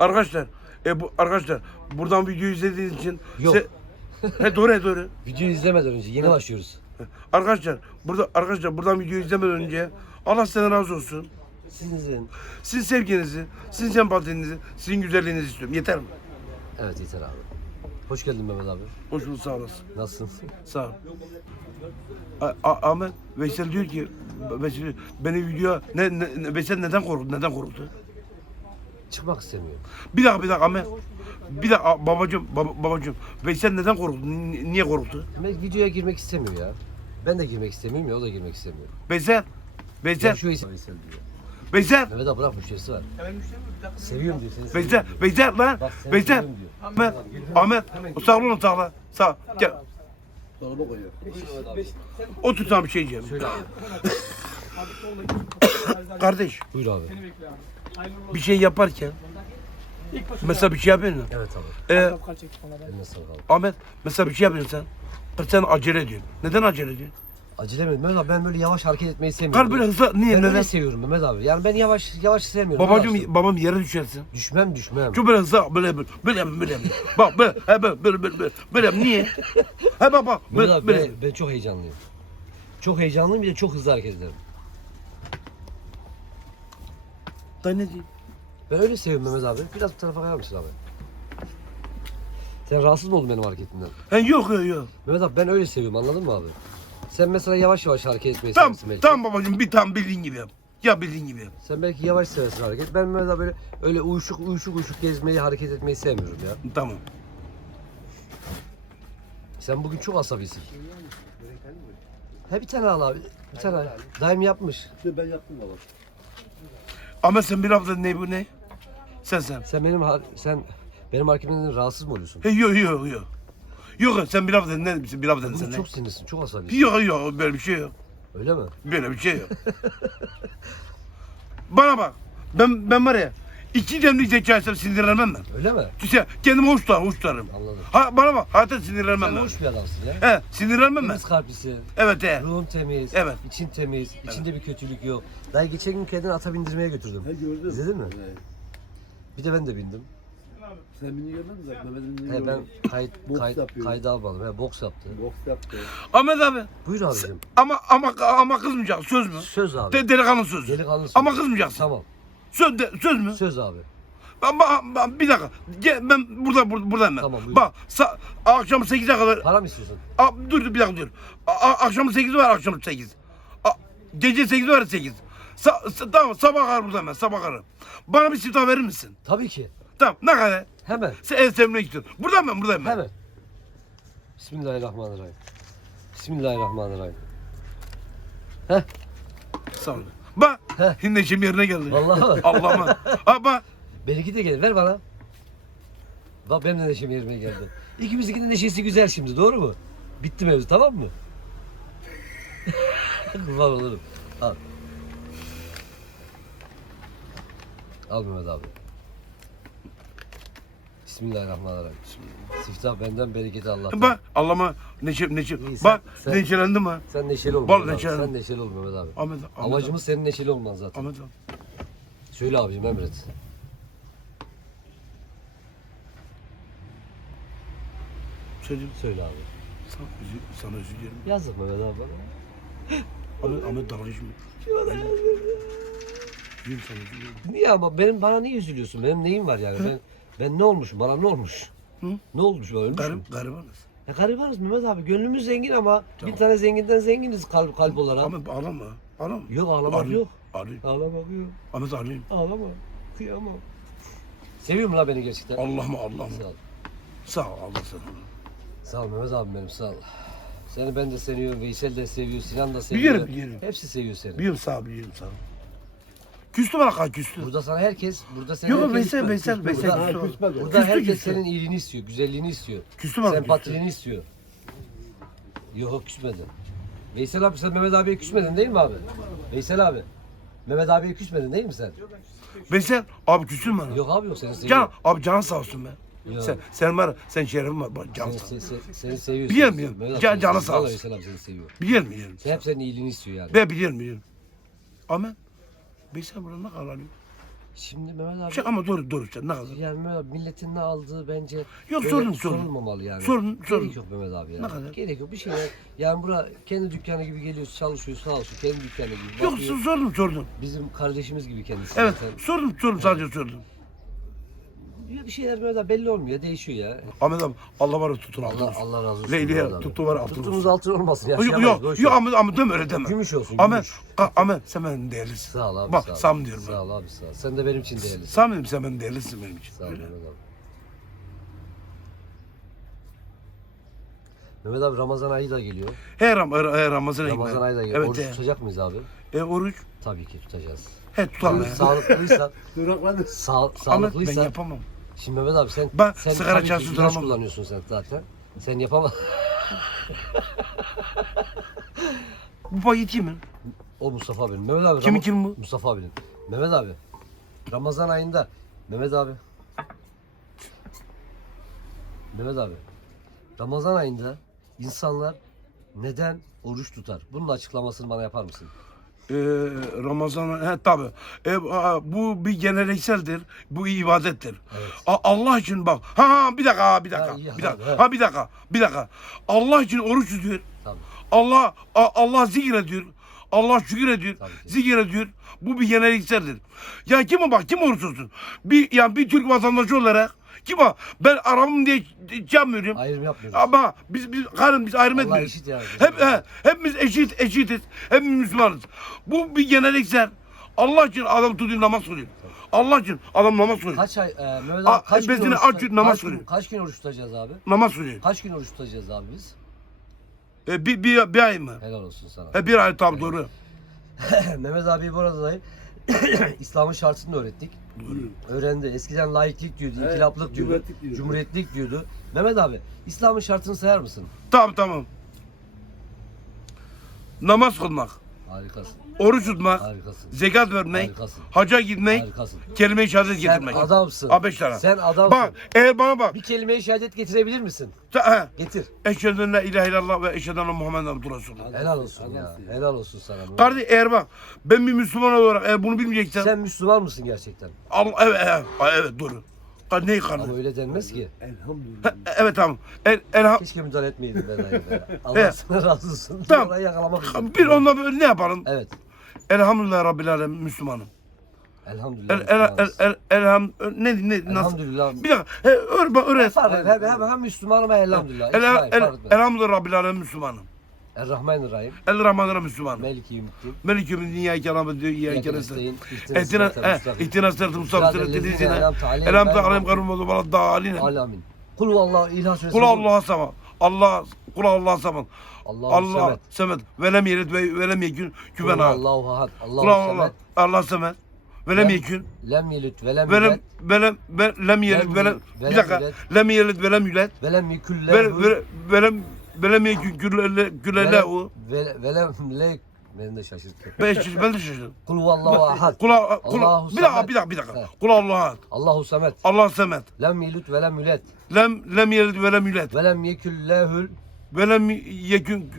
Arkadaşlar, e, bu arkadaşlar buradan video izlediğiniz için Yok. he doğru he doğru. Videoyu izlemeden önce yeni başlıyoruz. Arkadaşlar burada arkadaşlar buradan video izlemeden önce Allah sizden razı olsun. Sizin Sizin sevginizi, sizin sempatinizi, sizin güzelliğinizi istiyorum. Yeter mi? Evet yeter abi. Hoş geldin Mehmet abi. Hoş bulduk sağ olasın. Nasılsın? Sağ ol. A- A- Ahmet Veysel diyor ki Veysel, beni video ne, ne, ne- Veysel neden korktu? Neden korktu? Çıkmak istemiyorum. Bir dakika bir dakika Ahmet. Bir dakika babacım baba, babacım Veysel neden korktu? Ni- Niye korktu? Mehmet videoya girmek istemiyor ya. Ben de girmek istemiyorum ya o da girmek istemiyor. Veysel Veysel Ya şu Veysel diyor. Veysel Mehmet abi bırak müşterisi var. Seviyorum diyor seni Veysel seviyorum diyor. Veysel lan Bak seni Veysel seviyorum diyor. Ahmet Ahmet sağ olun sağ ol. Sağ ol. Gel. Otur sana bir şey diyeceğim. Söyle abi. Kardeş Buyur abi. Bir şey yaparken mesela bir şey yapıyorsun. Evet abi. Ee, Eline sağlık abi. Ahmet mesela bir şey yapıyorsun sen. Sen acele ediyorsun. Neden acele ediyorsun? Acele mi? Mehmet abi ben böyle yavaş hareket etmeyi sevmiyorum. Kal böyle hızlı. Niye? Ben Neden? seviyorum Mehmet abi. Yani ben yavaş yavaş sevmiyorum. Babacım Yavaş- babam yere düşersin. Düşmem düşmem. Çok böyle hızlı böyle böyle böyle böyle. Bak böyle he böyle böyle böyle böyle. böyle. Niye? He bak bak Mehmet böyle abi böyle. ben, ben çok heyecanlıyım. Çok heyecanlıyım bir de çok hızlı hareket ederim. Da ne diyeyim? Ben öyle seviyorum Mehmet abi. Biraz bu tarafa kayar mısın abi? Sen rahatsız mı oldun benim hareketimden? He yok yok yok. Mehmet abi ben öyle seviyorum anladın mı abi? Sen mesela yavaş yavaş hareket etmeyi Tamam seversin belki. tamam babacım bir tam bildiğin gibi yap. Ya bildiğin gibi yap. Sen belki yavaş seversin hareket. Ben Mehmet abi böyle öyle uyuşuk uyuşuk uyuşuk gezmeyi hareket etmeyi sevmiyorum ya. Tamam. Sen bugün çok asabisin. He bir tane al abi. Bir tane al. Daim yapmış. Ben yaptım baba. Ama sen bir hafta ne bu ne? Sen sen. Sen benim har- sen benim hareketimden rahatsız mı oluyorsun? He yok yok yok. Yok sen bir hafta ne bir hafta Bugün sen ne? çok sinirlisin, çok asabisin. Yok yok böyle bir şey yok. Öyle mi? Böyle bir şey yok. Bana bak. Ben ben var ya iki demlik zeka içsem sinirlenmem ben. Öyle mi? İşte kendimi hoş tutarım, hoş tutarım. Anladım. Ha, bana bak, hayatta sinirlenmem Sen ben. hoş bir adamsın ya. He, sinirlenmem ben. Temiz kalplisin. Evet he. Ruhun temiz. Evet. için temiz. içinde bir kötülük yok. Daha geçen gün kendini ata bindirmeye götürdüm. He gördüm. İzledin mi? He. Bir de ben de bindim. Sen beni görmedin mi? Mehmet'in beni He ben gördüm. kayıt, Boks kayıt, yapıyor. almadım. He boks yaptı. Boks yaptı. Ahmet abi. Buyur abicim. Ama ama ama kızmayacak. Söz mü? Söz abi. De, delikanlı söz. Delikanlı söz. Ama kızmayacaksın. Tamam. Söz de, söz mü? Söz abi. Ben, ben, ben- bir dakika. Gel, ben burada, burada buradayım ben. Tamam, buyur. Bak sa, akşam 8'e kadar. Para mı istiyorsun? A, dur dur bir dakika dur. A, a- akşam 8 var akşam 8. A, gece 8 var 8. Sa, sa- tamam sabah kadar buradayım ben sabah kadar. Bana bir siftah verir misin? Tabii ki. Tamam ne kadar? Hemen. Sen el sevmeye gidiyorsun. Buradayım ben buradayım ben. Hemen. Bismillahirrahmanirrahim. Bismillahirrahmanirrahim. Sağ ol. Bak Heh. neşem yerine geldi. Vallahi mi? Allah'ıma. Ha bak. Benimki de gelir. Ver bana. Bak benim de neşem yerime geldi. İkimizinkinin neşesi güzel şimdi. Doğru mu? Bitti mevzu tamam mı? Kurban olurum. Al. Al Mehmet abi. Bismillahirrahmanirrahim. Siftah benden bereketi Allah'tan. Bak Allah'ıma neşe neşe. İyi, sen- Bak sen- neşelendim ha. Sen neşeli ol. Bal Mehmet abi. neşeli. Sen neşeli ol Mehmet abi. Ahmet, Ahmet Amacımız senin neşeli olman zaten. Ahmet abi. Söyle abicim emret. Söyleyeyim. Söyle abi. Sana, özür, sana özür dilerim. Yazdık Mehmet abi bana. Ahmet, Ahmet dalga geçme. Diyeyim sana özür dilerim. Niye ama benim bana niye üzülüyorsun? Benim neyim var yani? Ben ben ne olmuşum? Bana ne olmuş? Hı? Ne olmuş? Ben ölmüşüm. Garip, garibanız. Ya garibanız Mehmet abi. Gönlümüz zengin ama bir tane zenginden zenginiz kalp kalp olarak. Ahmet ağlama. Ağlama. Yok ağlamak yok. Ağlayayım. Ağlamak yok. Ahmet ağlayayım. Ağlama. Kıyamam. Seviyor musun la beni gerçekten? Allah'ıma Allah'ıma. Sağ ol. Sağ ol Allah sana. Sağ ol Mehmet abim benim sağ ol. Seni ben de seviyorum, Veysel de seviyor, Sinan da seviyor. Biliyorum, biliyorum. Hepsi seviyor seni. Biliyorum sağ ol, biliyorum sağ ol. Küstü bana kal küstü. Burada sana herkes, burada seni Yok herkes, Veysel, Veysel, Veysel küstü. Burada Küstü, herkes küstü. senin iyiliğini istiyor, güzelliğini istiyor. Küstü küstü. Sempatiliğini istiyor. Yok küsmedi. Veysel abi sen Mehmet abiye küsmedin değil mi abi? Veysel abi. Mehmet abiye küsmedin değil mi sen? Veysel abi küstün bana. Yok abi yok seni. Can, abi can sağ olsun be. Yok. Sen, sen var, sen şerefin var, bak can Seni, sağ se, se, seni seviyor. Biliyorum, seni biliyorum. seviyor. Mehmet abi Can- seni canı seviyor. sağ Vallahi olsun. Veysel abi seni seviyor. Biliyorum, biliyorum. Sen hep senin iyiliğini istiyor yani. Ben biliyorum, biliyorum. Ama Veysel burada ne kadar alıyor? Şimdi Mehmet abi Şey ama doğru doğru işte ne kadar. yani Mehmet abi milletin ne aldığı bence Yok, böyle sorun, sorun. sorulmamalı yani. Sorun, sorun. Gerek yok Mehmet abi ya. Ne kadar? Gerek yok bir şey. Yani bura kendi dükkanı gibi geliyorsun çalışıyor sağ olsun kendi dükkanı gibi. Yok bakıyor. sordum sordum. Bizim kardeşimiz gibi kendisi Evet zaten. sordum sordum sadece sordum. Ya bir şeyler abi belli olmuyor değişiyor ya. Ahmet abi Allah var ya tutun altın Allah. Allah razı olsun. Leyli'ye tuttuğu var altın Tuttuğumuz altın olmasın ya. Yok şey yok yok. Ahmet, Ahmet deme öyle deme. Gümüş olsun, Ahmet, Ahmet sen benim değerlisin. Sağ ol abi Bak sağ ol. Sam diyorum ben. Sağ ol abi sağ ol. Sen de benim için değerlisin. Sam dedim sen benim değerlisin benim için. Sağ ol Mehmet abi. Mehmet abi Ramazan ayı da geliyor. Her, Ram her Ramazan ayı. Ramazan ayı da geliyor. Evet. Oruç he. tutacak mıyız abi? E, oruç. Tabii ki tutacağız. He tutalım. Sağlıklıysa, Duraklandı. sağ, Ahmet ben sağlıklıysa. yapamam. Şimdi Mehmet abi sen, Ben sen sigara tabii ki içerisi ilaç duramam. kullanıyorsun sen zaten. Sen yapamaz. Bu paket kimin? O Mustafa abinin. Mehmet abi. Kimin kim bu? Mustafa abinin. Mehmet abi. Ramazan ayında. Mehmet abi. Mehmet abi. Ramazan ayında insanlar neden oruç tutar? Bunun açıklamasını bana yapar mısın? Ee, Ramazan he tabi. E, a, bu bir gelenekseldir. Bu ibadettir. Evet. A- Allah için bak. Ha, ha bir dakika ha, bir dakika. Ha, bir dakika. he. Ha bir dakika. Bir dakika. Allah için oruç tutuyor. Tabii. Allah a- Allah zikir ediyor. Allah şükür ediyor. Zikir ediyor. Bu bir gelenekseldir. Ya kim bak kim olursa olsun. Bir ya bir Türk vatandaşı olarak kim o? Ben Arap'ım diye yapmıyorum. Ayrım yapmıyoruz. Ama biz biz karın biz ayrım Allah etmiyoruz. eşit yani. Hep he, hepimiz eşit eşitiz. Hepimiz Müslümanız. Bu bir geneliksel. Allah için adam tutuyor namaz kılıyor. Allah için adam namaz kılıyor. Kaç ay e, Mehmet A- abi kaç gün bezini oruç aç, namaz kaç gün, kılıyor. kaç gün oruç tutacağız abi? Namaz kılıyor. Kaç gün oruç tutacağız abi biz? E, bir, bir, bir ay mı? Helal olsun sana. E, bir ay tam doğru. Mehmet abi bu arada dayı İslam'ın şartını da öğrettik. Öğrendi. Eskiden laiklik diyordu, Evet, inkılaplık diyordu, cumhuriyetlik diyordu. cumhuriyetlik diyordu. Mehmet abi, İslam'ın şartını sayar mısın? Tamam tamam. Namaz kılmak, Harikasın, oruç tutmak, harikasın, zekat vermek, Harikasın. hacca gitmek, harikasın. kelime-i şehadet getirmek. adamsın. Ha beş tane. Sen adamsın. Bak eğer bana bak. Bir kelime-i şehadet getirebilir misin? He, Getir. Eşhedü en la ilahe illallah ve eşhedü enne Muhammeden Abdü Resulullah. Helal olsun ya. Helal olsun sana. Kardeş eğer bak ben bir Müslüman olarak eğer bunu bilmeyeceksen Sen Müslüman mısın gerçekten? Allah evet evet, evet doğru. Kardeş neyi kardeş? Ama öyle denmez ki. Elhamdülillah. Evet tamam. El, elham, Keşke müdahale etmeyeydim ben dayı be. Allah sana razı olsun. Tamam. Orayı yakalamak için. bir ondan böyle ne yapalım? Evet. Elhamdülillah Rabbil Alemin Müslümanım. Elhamdülillah. El, el, el, el, elham ne ne nasıl? Elhamdülillah. Bir dakika. He. Fark et. Hem, hem, hem Müslümanım elhamdülillah. El, el, elhamdülillah Rabbil Alemin Müslümanım. Errahmanirrahim. El Rahmanir Müslümanım. Meliki yümüddin. Dünya İyyâke kelesi. nestaîn, Ehtina sıratal müstakîm. ihtina sıratı en'amte aleyhim Elham ta'alem karım oldu bana dâline. Alamin. Kul vallahu ilah suresi. Kul Allah'a saman. Allah kul Allah'a saman. Allah semed. semet. Velem yelit ve velem yekün küben Kul ha. Allahu ahad. Allah. semed. Allah semet. Velem Lem- yekün. Lem yelit ve lem Velem velem ve- lem yelit Lem velem bir velem dakika. Lem yelit velem yulet. ve lem yekul Ve lehu ve- velem velem yekün külle külle o. ve ve lem le beni de şaşırttı. Ben. Ben de şaşırdım. Kul vallahu ahad. Kul kul Allahu bir dakika bir dakika bir dakika. Kul Allah'a. Allahu semed. Allah semet. Lem yelit ve lem yulet Lem lem yelit velem yulet. ve lem yekul lehul Velem yekün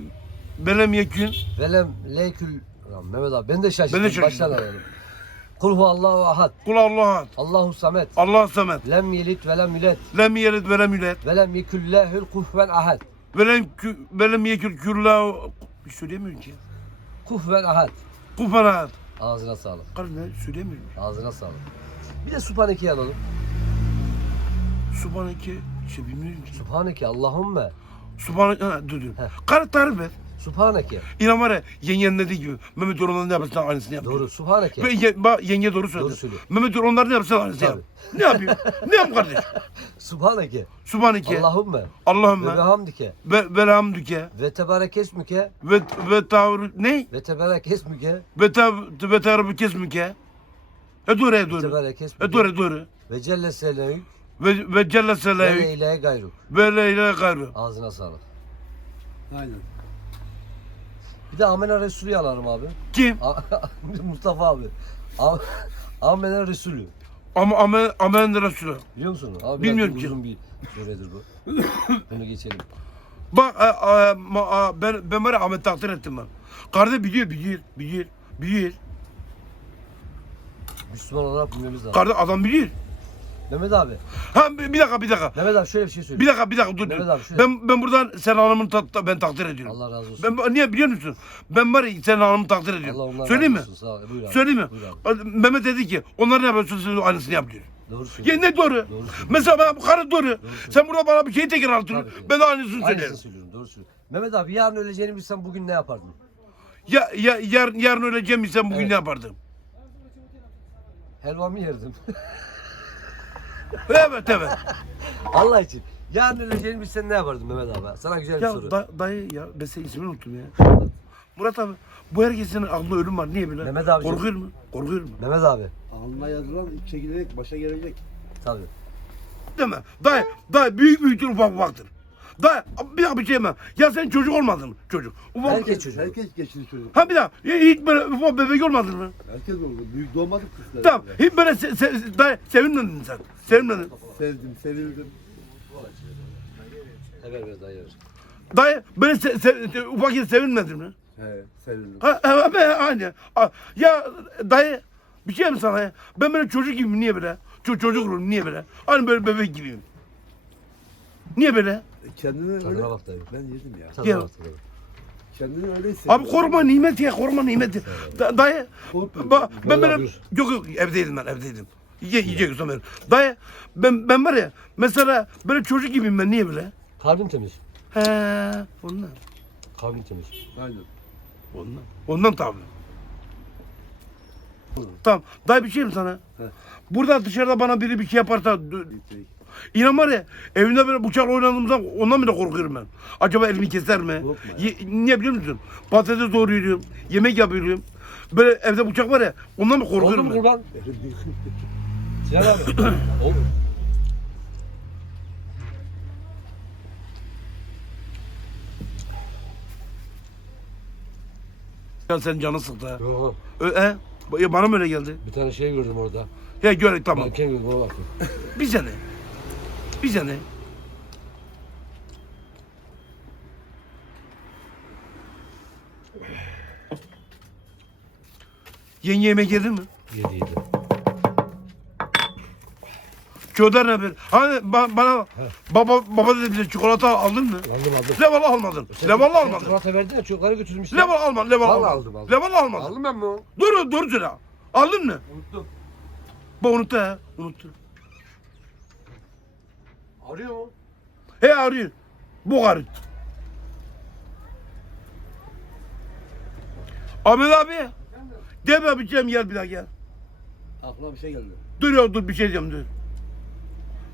velem yekün ve lem lekül Mehmet abi ben de şaşırdım. Ben de şaşırdım. Baştan alalım. Kul huvallahu ahad. Kul Allah'a. Allahu samet. Allah semet. Lem yelit ve lem yulet Lem yelit velem yulet. ve lem yekul lehul kufuven ahad. Velem velem yekün külla bir söyleyemiyorum ki. Kufuven ahad. Kufanat. Ağzına sağlık. Ne söyleyemiyorum. Ağzına sağlık. Bir de Subhaneke'yi alalım. Subhaneke şey bilmiyorum ki. Subhaneke Allahümme. Subhaneke ha dur dur. Karı tarif et. Subhaneke. İnan var ya yengen dediği gibi Mehmet Orhan'ın ne yapırsan aynısını yap. Doğru. Subhaneke. Ve yenge, bak, yenge doğru söyledi. Doğru söylüyor. Mehmet Orhan'lar ne yapırsan aynısını yap. Ne yapayım? ne yapayım kardeş? Subhaneke. Subhaneke. Allahümme. Ve Allahümme. bihamdike. Ve velhamdüke. Ve tebarek esmüke. Ve ve tavrı ne? Ve tebarek esmüke. Ve tav ve tavrı kesmüke. E doğru e doğru. Tebarek E esmüke. doğru doğru. Ve celle selevük. Ve ve celle Ve selayı leyle gayruk. ve leyle gayrı. Ağzına sağlık. Aynen. Bir de Amena Resulü'yü alalım abi. Kim? Mustafa abi. Am- Amena Resulü. Ama amen amen Resulü. Biliyor musun? Abi Bilmiyorum biraz ki. uzun bir suredir bu. Bunu geçelim. Bak a, a, ma, a, ben ben var ya Ahmet takdir ettim ben. Kardeş biliyor biliyor biliyor biliyor. Müslüman olarak bilmemiz lazım. Kardeş adam bilir. Mehmet abi. Ha bir dakika bir dakika. Mehmet abi şöyle bir şey söyle. Bir dakika bir dakika dur. Mehmet abi, şöyle- Ben ben buradan sen hanımını ta- ben takdir ediyorum. Allah razı olsun. Ben niye biliyor musun? Ben var ya sen hanımı takdir ediyorum. Allah ondan Söyleyeyim mi? razı olsun. Sağ ol. Buyur abi. Söyleyeyim mi? Buyur abi. Mehmet dedi ki onlar ne yapıyorsun de aynısını yap diyor. Doğru Ya söylüyorsun. ne doğru? Doğru söylüyorsun. Mesela ben bu karı doğru. Sen burada bana bir şey tekrarlatıyorsun. Tabii ki. Ben de aynısını Aynısını söylerim. söylüyorum. Doğru söylüyorsun. Mehmet abi yarın öleceğini bilsen bugün ne yapardın? Ya ya yarın yarın öleceğim sen bugün Evet. ne yapardın? Helva mı yerdim? Evet evet. Allah için. Yarın öleceğini bilsen ne yapardın Mehmet abi? Sana güzel bir soru. ya da, dayı ya ben senin ismini unuttum ya. Murat abi bu herkesin aklında ölüm var. Niye böyle? Mehmet abicim. Korkuyor mu? Korkuyor mu? Mehmet abi. Alnına yazılan çekilerek başa gelecek. Tabii. Deme. Dayı, dayı büyük büyüktür ufak ufaktır. Dayı bir dakika bir şey mi? Ya sen çocuk olmadın mı? Çocuk. Ufak, Herkes çocuk. Herkes geçti çocuk. Ha bir ya Hiç böyle ufak bebek olmadın mı? Herkes oldu. Büyük doğmadık kızlar. Tamam. Hiç böyle se, se, dayı sevinmedin mi sen? Sevinmedin. Sevdim, sevildim. Evet evet hayır. Dayı böyle se, se, ufak yıl sevinmedin mi? He, sevildim. Ha, ha, ha, aynı. Ya dayı bir şey mi sana ya? Ben böyle çocuk gibiyim niye böyle? Çocuk, çocuk ruhum niye böyle? Hani böyle bebek gibiyim. Niye böyle? E, Kendini Tadına öyle... bak dayı. Ben yedim ya. Tadına Ya. bak tadına. Kendini öyle. Abi koruma nimet ya koruma nimeti. Da, dayı Korkma. ba, ben Vallahi böyle yok yok evdeydim ben evdeydim. Ye, yiyecek ustam benim. Dayı ben, ben var ya mesela böyle çocuk gibiyim ben niye böyle? Kalbim temiz. He ondan. Kalbim temiz. Aynen. Ondan. Ondan tabii. Tamam. Dayı bir şey mi sana? He. Burada dışarıda bana biri bir şey yaparsa d- Bitti. İnan var ya evimde böyle bıçakla oynadığımda ondan bile korkuyorum ben. Acaba elimi keser mi? Korkma ya. Ye- niye biliyor musun? Patates doğruyorum, yemek yapıyorum. Böyle evde bıçak var ya ondan mı Oldu korkuyorum mu ben? kurban? Sinan abi. Oldu. Ya sen canı sıktı ha. Yok. Ö? Ya bana mı öyle geldi? Bir tane şey gördüm orada. Ya gör tamam. Manken gördüm ona baktım. Bir sene. Bir sene. Yenge yemek yedin mi? Yedi yedi. Çöder ne bir? Hani ba- bana baba baba dedi bize çikolata aldın mı? Aldım aldım. Leval almadın. Leval almadın. Çikolata verdin ya çocukları götürmüşler. Leval almadın. Leval Vallahi almadın. aldım, aldım. Leval almadın. Aldım ben bunu. Dur dur söyle. Aldın mı? Unuttum. Bu unuttu he. Unuttu. Arıyor mu? He arıyor. Bu karı. Ahmet abi. De be abicim gel bir daha gel. Aklına bir şey geldi. Dur ya dur bir şey diyeceğim dur.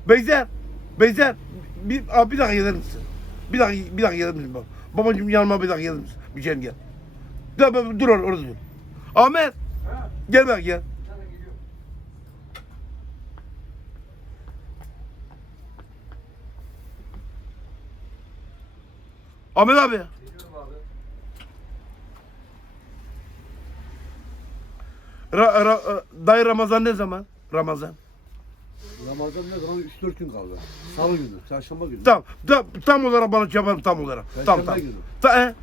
Beyzer. Beyzer. Bir, abi bir dakika gelir misin? Bir dakika bir dakika gelir misin? Bak. Babacığım yanıma bir dakika gelir misin? Bir şey gel. Dur, dur, orada dur. Ahmet. Gel bak gel. Ahmet abi. Ra, ra, dayı Ramazan ne zaman? Ramazan. Ramazan ne zaman? 3-4 gün kaldı. Salı günü, çarşamba günü. Tam, tam, tam olarak bana çaparım tam olarak. Tam tam. günü. Ta, he?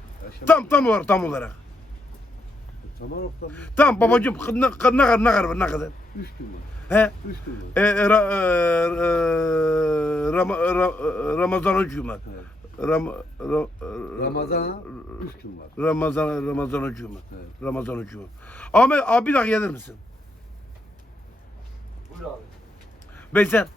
Tam tam olarak tam olarak. Tamam oktan. Tamam babacığım ne, ne kadar ne kadar ne kadar? 3 gün var. He? 3 gün var. E, e, ra, e, e, Ram, ra, Ramazan üç gün var. Evet. Ram, ra, Ramazan'a 3 gün var. Ramazan Ramazan üç var. Evet. Ramazan üç var. Ahmet abi bir dakika gelir misin? Buyur abi. Veysel.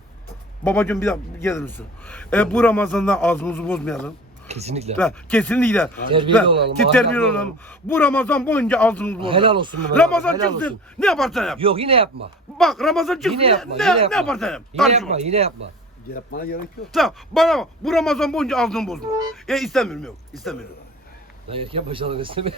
Babacığım bir dakika gelir misin? E, bu Ramazan'da ağzımızı bozmayalım. Kesinlikle. Ha, kesinlikle. Terbiyeli olalım, ki Terbiyeli olalım. olalım. Bu Ramazan boyunca ağzımızı bozmayalım. Helal olsun abi, Ramazan helal çıksın. olsun. Ne yaparsan yap. Yok yine yapma. Bak Ramazan çıksın. Yine ne, yapma. ne, yine ne yapma. yaparsan yap. Yine Karışma. yapma. Yine yapma. Yapmana gerek yok. Tamam bana bak. Bu Ramazan boyunca ağzını bozma. Ya istemiyorum yok. İstemiyorum. Lan erken başladın isteme.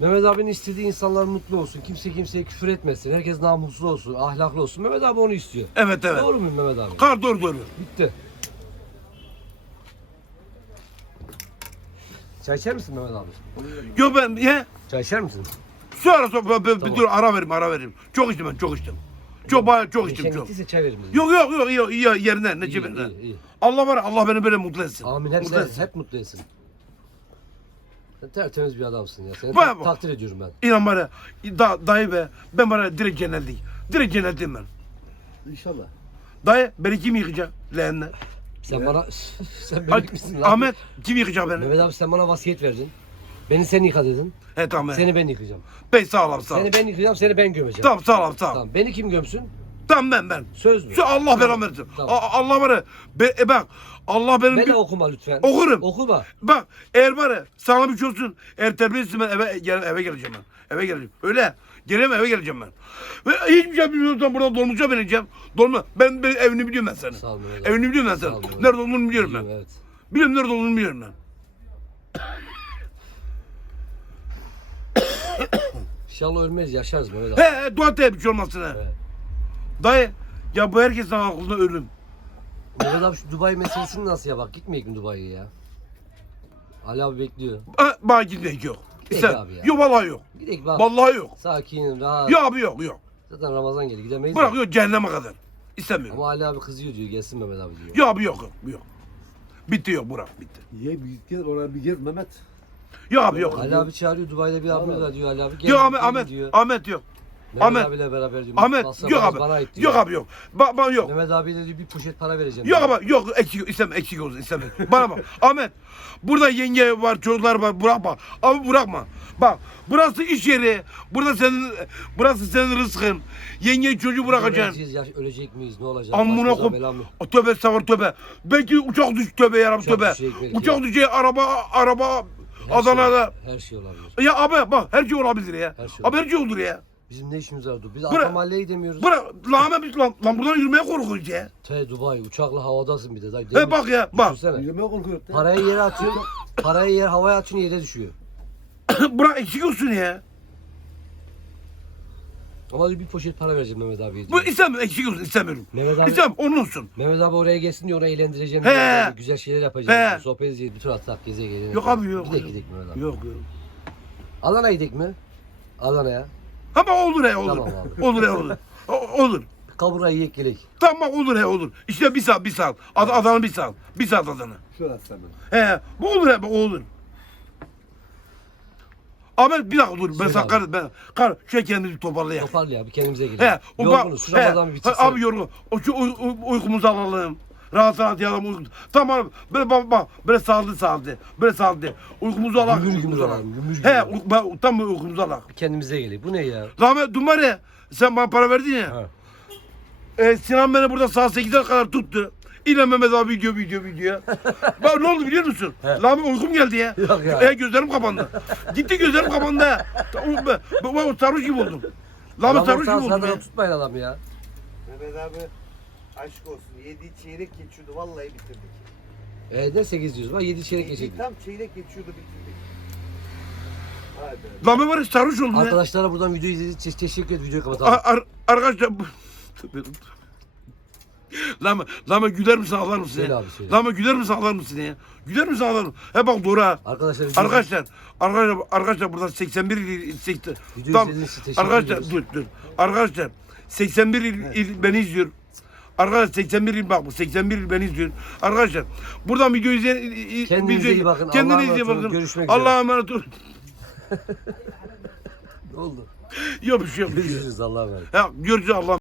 Mehmet abinin istediği insanlar mutlu olsun. Kimse kimseye küfür etmesin. Herkes namuslu olsun, ahlaklı olsun. Mehmet abi onu istiyor. Evet evet. Doğru mu Mehmet abi? Kar doğru doğru. Bitti. Çay içer misin Mehmet abi? Yok ben ye. Çay içer misin? Sonra sonra ben, ben- Tamam. dur ara vereyim ara vereyim. Çok içtim ben çok içtim. Çok bayağı çok Geçen içtim çok. gittiyse çay verin bize. Yok yok yok yok iyi yerine ne İyi, cebine. iyi, iyi. Allah var ya, Allah beni böyle mutlu etsin. Amin hep, Mutlu sen, etsin. hep mutlu etsin. Sen tertemiz bir adamsın ya. Seni bak. takdir ediyorum ben. İnan bana da, dayı be ben bana direkt cennetliyim. Direkt cennetliyim ben. İnşallah. Dayı beni kim yıkayacak leğenle? Sen bana sen Hadi, misin lan? Ahmet kim yıkayacak beni? Mehmet abi sen bana vasiyet verdin. Beni sen yıka dedin. He tamam. Seni... Ben yıkayacağım. Bey sağ ol sağ ol. Seni ben yıkayacağım, seni ben gömeceğim. Tamam sağ ol sağ ol. Tamam. Beni kim gömsün? Tamam ben ben. Söz mü? Şu Allah belamı versin. Tamam. A- Allah ya. Be, e bak Allah benim Ben bir, de okuma lütfen. Okurum. Okuma. Bak eğer var ya sana bir şey olsun eğer terbiyesizsin ben eve, gel, eve geleceğim ben. Eve geleceğim. Öyle. Gelem eve geleceğim ben. Ve hiçbir şey bilmiyorsam buradan dolmuşa bineceğim. Dolma. Ben, ben evini biliyorum ben senin. Sağ ol Mehmet abi. Evini biliyorum ben Sağ senin. Nerede olduğunu biliyorum ben. Evet. Biliyorum nerede olduğunu biliyorum ben. İnşallah ölmeyiz, yaşarız Mehmet abi. He he dua et bir şey olmasın he. Evet. Dayı ya bu herkesin aklında ölüm. Mehmet abi şu Dubai meselesini nasıl ya bak gitmeyek mi Dubai'ye ya? Ali abi bekliyor. Ha, bana gitmek yok. Sen, abi ya. yok vallahi yok. Gidelim bak. Vallahi yok. Sakin, rahat. Yok abi yok yok. Zaten Ramazan geldi gidemeyiz. Bırak ya. yok cehenneme kadar. İstemiyorum. Ama Ali abi kızıyor diyor gelsin Mehmet abi diyor. Yok abi yok yok yok. Bitti yok Burak bitti. Ye bir gel oraya bir gez Mehmet. Yok abi yok. Ali abi çağırıyor Dubai'de bir abimiz var diyor Ali abi. Gel, Yok Ahmet Ahmet diyor. Ahmet yok. Mehmet Ahmet. abiyle beraber diyor. Ahmet yok bana abi. ait diyor. Yok abi yok. Bak bak yok. Mehmet abiyle diyor bir poşet para vereceğim. Yok diyor. abi yok eksik istemem eksik olsun istemem. Bana bak Ahmet. Burada yenge var çocuklar var bırakma. Abi bırakma. Bak burası iş yeri. Burada senin burası senin rızkın. Yenge çocuğu bırakacaksın. Öleceğiz, yaş- ölecek miyiz ne olacak? Amına Başımıza koy. bela mı? O Tövbe savur tövbe. Belki uçak düş tövbe yarab tövbe. Uçak düşecek araba araba Her Adana'da. Şey, her şey olabilir. Ya abi bak her şey olabilir ya. Her şey abi her şey olur ya. Bizim ne işimiz var? Biz Bırak. arka mahalleye gidemiyoruz. Bırak lan biz lan, lan buradan yürümeye korkuyoruz ya. Te Dubai uçakla havadasın bir de. Dayı, He bak ya bak. Düşünsene. Yürümeye korkuyor. da. Parayı yere atıyorsun. parayı yer havaya atıyorsun yere düşüyor. Bırak eksik olsun ya. Ama bir poşet para vereceğim Mehmet abiye Bu diyor. istemiyorum eksik olsun istemiyorum. Mehmet abi, İstemem onun olsun. Mehmet abi oraya gelsin diyor, orayı eğlendireceğim. He. diyor, Güzel şeyler yapacağız. He. Sohbet edeceğiz, bir tur atsak, geze gelelim. Yok abi yok. Gidelim gidelim Mehmet abi. Yok yok. Adana'ya gidelim mi? Adana'ya. Ama olur he olur. Tamam abi. olur he olur. O- olur. Kabura yiyek gelek. Tamam olur he olur. İşte bir saat bir saat. Ad Adana bir saat. Bir saat Adana. Şurası hemen. He bu olur he bu olur. Ahmet bir dakika dur. Ben Söyle sana abi. kar, ben kar şöyle kendimizi toparlayalım. Toparla ya bir kendimize gelelim. He, o Yorgunuz. Şu he, Ramazan bir he, bitsin. Abi yorgun. O şu uy, uy, uykumuzu alalım. Rahat rahat yatalım. Uyku. Tamam böyle bak bak böyle saldı saldı. Böyle saldı. Uykumuzu alalım. Gümbür uykumuzu alalım. alalım, gümbür He gümbür. uy- ben, tam uykumuzu alalım. Bir kendimize gelelim. Bu ne ya? Rahmet Dumare sen bana para verdin ya. Ha. E, Sinan beni burada saat 8'e kadar tuttu. İle Mehmet abi video video video. Bak ne oldu biliyor musun? Lan uykum geldi ya. Yok ya. E, gözlerim kapandı. Gitti gözlerim kapandı. ha. Ben, ben, ben sarhoş gibi oldum. Lan ben Adamı sarhoş gibi oldum ya. tutmayın adam ya. Mehmet abi aşk olsun. Yedi çeyrek geçiyordu vallahi bitirdik. E ne 8 diyoruz? Bak 7 çeyrek Yedi geçecek. tam çeyrek geçiyordu bitirdik. Hadi. Lan ben var ya sarhoş oldum ya. Arkadaşlara buradan video izlediğiniz için teşekkür ederim. Videoyu kapatalım. Ar- ar- arkadaşlar bu- Lan lan ben güler misin ağlar mısın Söyle ya? abi, söyle. Lan ben güler misin ağlar mısın ya? Güler misin ağlar mısın? He bak doğru ha. Arkadaşlar Arkadaşlar, arkadaşlar, arkadaşlar burada 81 il, 80, Video tam, izlediğiniz için teşekkür arkadaşlar ediyoruz. dur dur. Arkadaşlar 81 il, il beni izliyor. Arkadaşlar 81 il bak bu 81 il beni izliyor. Arkadaşlar buradan video izleyen Kendinize video- iyi bakın. Allah'a Kendinize iyi emanet olun. bakın. Görüşmek üzere. Allah'a emanet olun. Ne oldu? Yok bir şey yok. bir şey yok. Görüşürüz Allah'a emanet. Ya göreceğiz Allah.